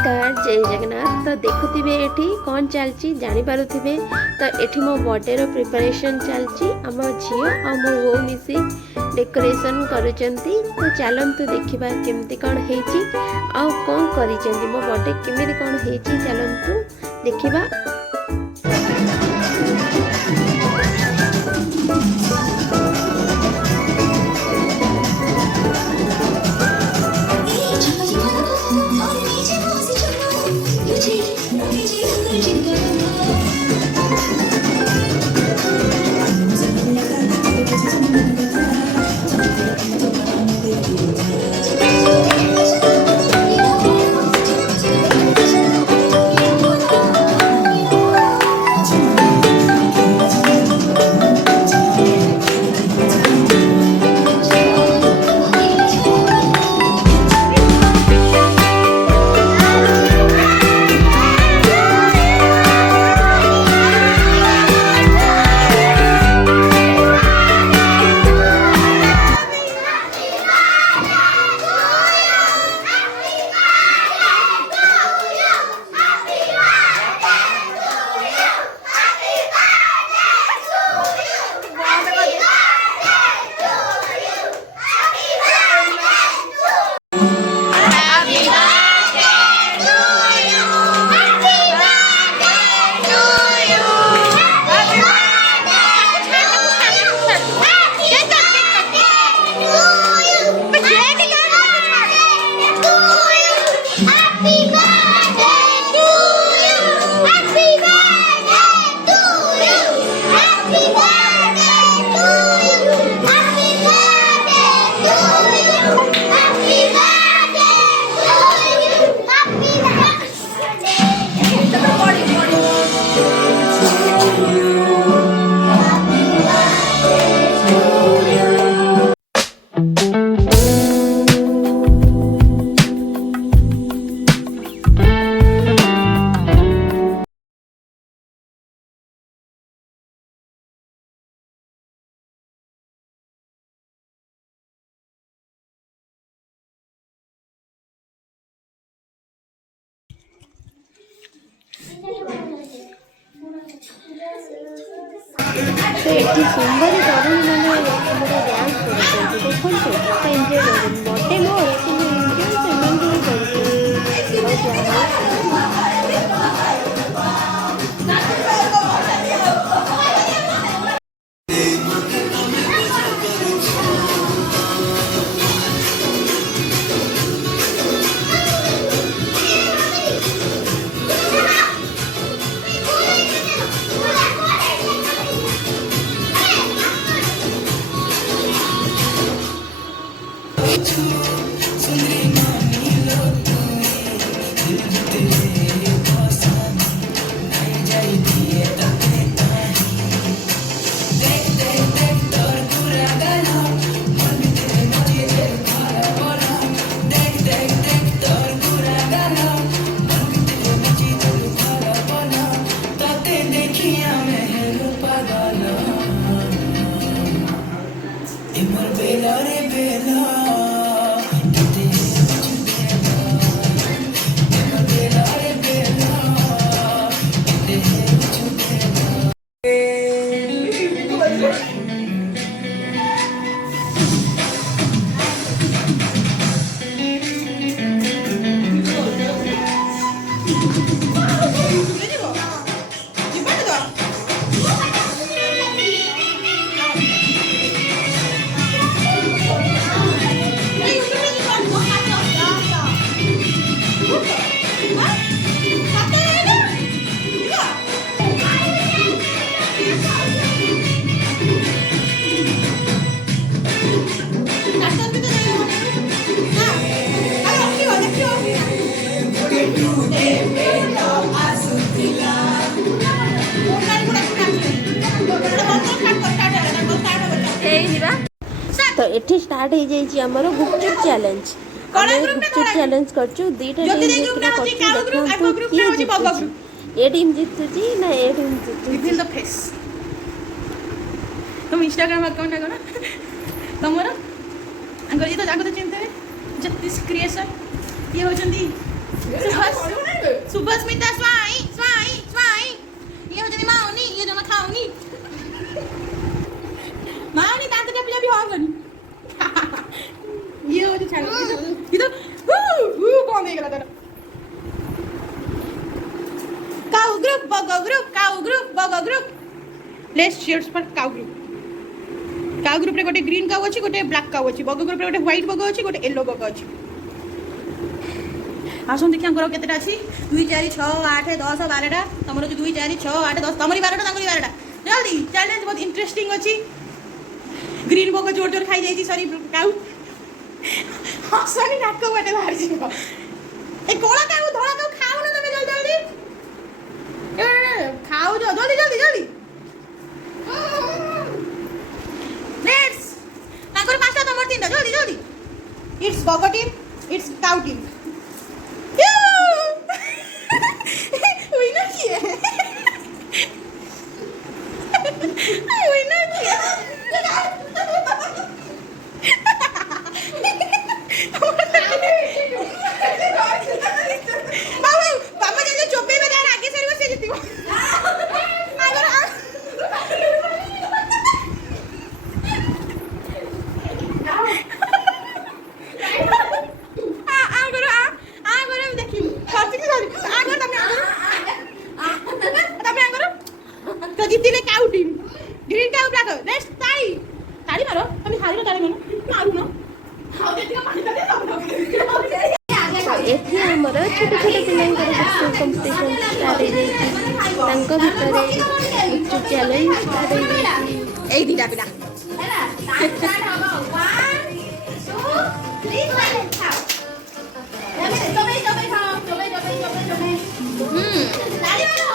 नमस्कार जय जगन्नाथ। तो देखुवे ये कौन चलती जानीपे तो ये मो बर्थडे रो प्रिपरेशन चलती आम झील आ मो वो मिसी डेकोरेशन करुचंती। तो चलतु देखा केमती कौन होती आ कौन कर मो बर्थडे केमी कौन होती चलतु देखा। तो ये सुंदर तरुण मैंने डांस कर देखो एंजॉय कर बटे मोर तो ये स्टार्ट हो जाए आमर गुपचुप चैलेंज। गुपचुप चैलेंज करछु दीटा टीम जितना करछु देखंतु किए ए टीम जितुची ना ए टीम जितुची रिवील द फेस। तुम इंस्टाग्राम अकाउंट है ना तमरो अंगो ये तो जाको तो चिंता है जतिस क्रिएशन ये होचंदी सुभस्मिता स्वाई स्वाई स्वाई ये होते माउनी ये जमा खाउनी माउनी दांत जपले भी होगनी ये होते छाड़ ये तो कौन देख रहा था काउ ग्रुप बगो group let's cheers for cow group रे गोटे ग्रीन काउ अछि गोटे ब्लैक काउ अछि बगो ग्रुप रे गोटे व्हाइट बगो अछि गोटे येलो बगो अछि आसन देखिया करो केतेटा अछि 2 4 6 8 10 12टा तमरो 2 4 6 8 10 तमरी 12टा तमरी 12टा जल्दी चैलेंज बहुत इंटरेस्टिंग अछि ग्रीन बगो जोर जोर खाई जाईची सॉरी काउ हसनी नाक बाटे बाहर जीव ए कोला काउ धोला काउ खाओ ना तमे जल्दी जल्दी खाओ जो जल्दी जल्दी जल्दी लेट्स ताकर पांचटा तमर तीनटा जल्दी जल्दी इट्स बगो team it's cow team winner किए विनर किए बाबा जल्दी चोपे में जा आगे से से जीती जीतले cow team green cow black next ताली ताली मारो तुम हारिलो ताली मारो ना हाउ देतिका पानी दे एठी हमर छोट छोट पिलांकर गुपचुप कंपटीशन स्टार्ट हो जाई तांको भितरे गुपचुप चैलेंज स्टार्ट हो जाई ए दिटा पिला हैला स्टार्ट हो 1 2 3 खाओ तबे खाओ तबे ताली मारो